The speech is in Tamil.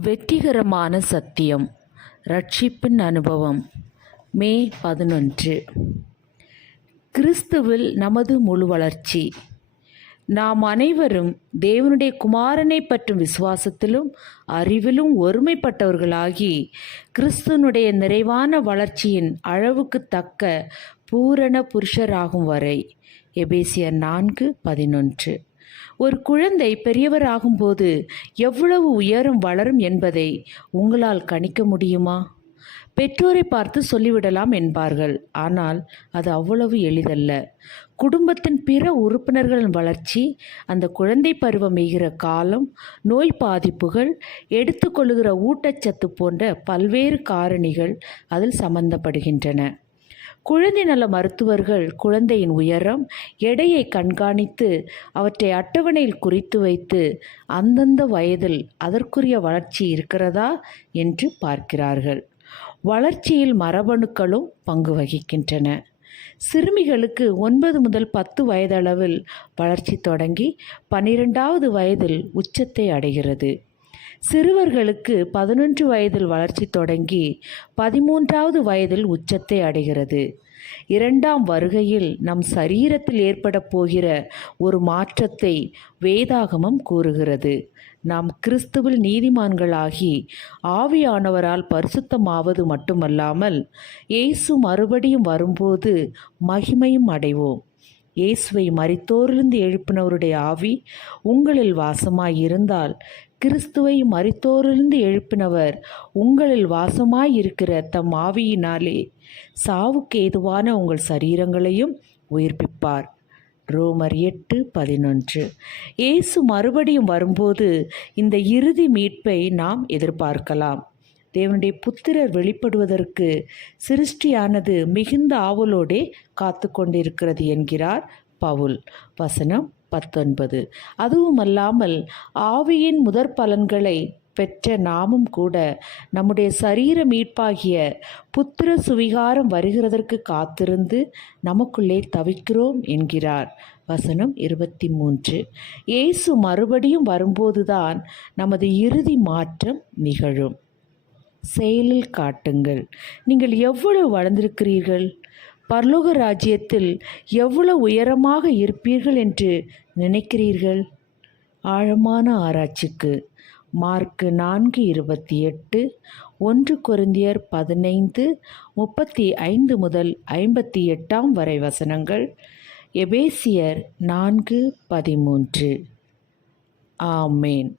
வெற்றிகரமான சத்தியம் ரட்சிப்பின் அனுபவம். மே பதினொன்று. கிறிஸ்துவில் நமது முழு வளர்ச்சி. நாம் அனைவரும் தேவனுடைய குமாரனை பற்றும் விசுவாசத்திலும் அறிவிலும் ஒருமைப்பட்டவர்களாகி கிறிஸ்துவனுடைய நிறைவான வளர்ச்சியின் அளவுக்கு தக்க பூரண புருஷராகும் வரை. எபேசியர் நான்கு பதினொன்று. ஒரு குழந்தை பெரியவராகும்போது எவ்வளவு உயரம் வளரும் என்பதை உங்களால் கணிக்க முடியுமா? பெற்றோரை பார்த்து சொல்லிவிடலாம் என்பார்கள். ஆனால் அது அவ்வளவு எளிதல்ல. குடும்பத்தின் பிற உறுப்பினர்களின் வளர்ச்சி அந்த குழந்தை பருவம் எய்கிற காலம் நோய் பாதிப்புகள் எடுத்துக்கொள்கிற ஊட்டச்சத்து போன்ற பல்வேறு காரணிகள் அதில் சம்பந்தப்படுகின்றன. குழந்தை நல மருத்துவர்கள் குழந்தையின் உயரம் எடையை கண்காணித்து அவற்றை அட்டவணையில் குறித்து வைத்து அந்தந்த வயதில் அதற்குரிய வளர்ச்சி இருக்கிறதா என்று பார்க்கிறார்கள். வளர்ச்சியில் மரபணுக்களும் பங்கு வகிக்கின்றன. சிறுமிகளுக்கு ஒன்பது முதல் பத்து வயதளவில் வளர்ச்சி தொடங்கி பன்னிரெண்டாவது வயதில் உச்சத்தை அடைகிறது. சிறுவர்களுக்கு பதினொன்று வயதில் வளர்ச்சி தொடங்கி பதிமூன்றாவது வயதில் உச்சத்தை அடைகிறது. இரண்டாம் வருகையில் நம் சரீரத்தில் ஏற்பட போகிற ஒரு மாற்றத்தை வேதாகமம் கூறுகிறது. நாம் கிறிஸ்துவில் நீதிமான்களாகி ஆவியானவரால் பரிசுத்தமாவது மட்டுமல்லாமல் இயேசு மறுபடியும் வரும்போது மகிமையும் அடைவோம். இயேசுவை மறித்தோரிலிருந்து எழுப்பினவருடைய ஆவி உங்களில் வாசமாய் இருந்தால் கிறிஸ்துவை மறித்தோரிலிருந்து எழுப்பினவர் உங்களில் வாசமாய் இருக்கிற தம் ஆவியினாலே சாவுக்கு ஏதுவான உங்கள் சரீரங்களையும் உயிர்ப்பிப்பார். ரோமர் எட்டு பதினொன்று. இயேசு மறுபடியும் வரும்போது இந்த இறுதி மீட்பை நாம் எதிர்பார்க்கலாம். தேவனுடைய புத்திரர் வெளிப்படுவதற்கு சிருஷ்டியானது மிகுந்த ஆவலோடே காத்து கொண்டிருக்கிறது என்கிறார் பவுல். வசனம் பத்தொன்பது. அதுவுமல்லாமல் ஆவியின் முதற் பலன்களை பெற்ற நாமும் கூட நம்முடைய சரீர மீட்பாகிய புத்திர சுவிகாரம் வருகிறதற்கு காத்திருந்து நமக்குள்ளே தவிக்கிறோம் என்கிறார். வசனம் இருபத்தி மூன்று இயேசு மறுபடியும் வரும்போதுதான் நமது இறுதி மாற்றம் நிகழும். செயலில் காட்டுங்கள். நீங்கள் எவ்வளவு வளர்ந்திருக்கிறீர்கள்? பரலோக ராஜ்யத்தில் எவ்வளவு உயரமாக இருப்பீர்கள் என்று நினைக்கிறீர்கள்? ஆழமான ஆராய்ச்சிக்கு. மார்க்கு நான்கு இருபத்தி எட்டு ஒன்று குருந்தியர் பதினைந்து முப்பத்தி ஐந்து முதல் ஐம்பத்தி எட்டாம் வரை வசனங்கள். எபேசியர் நான்கு பதிமூன்று. ஆமேன்.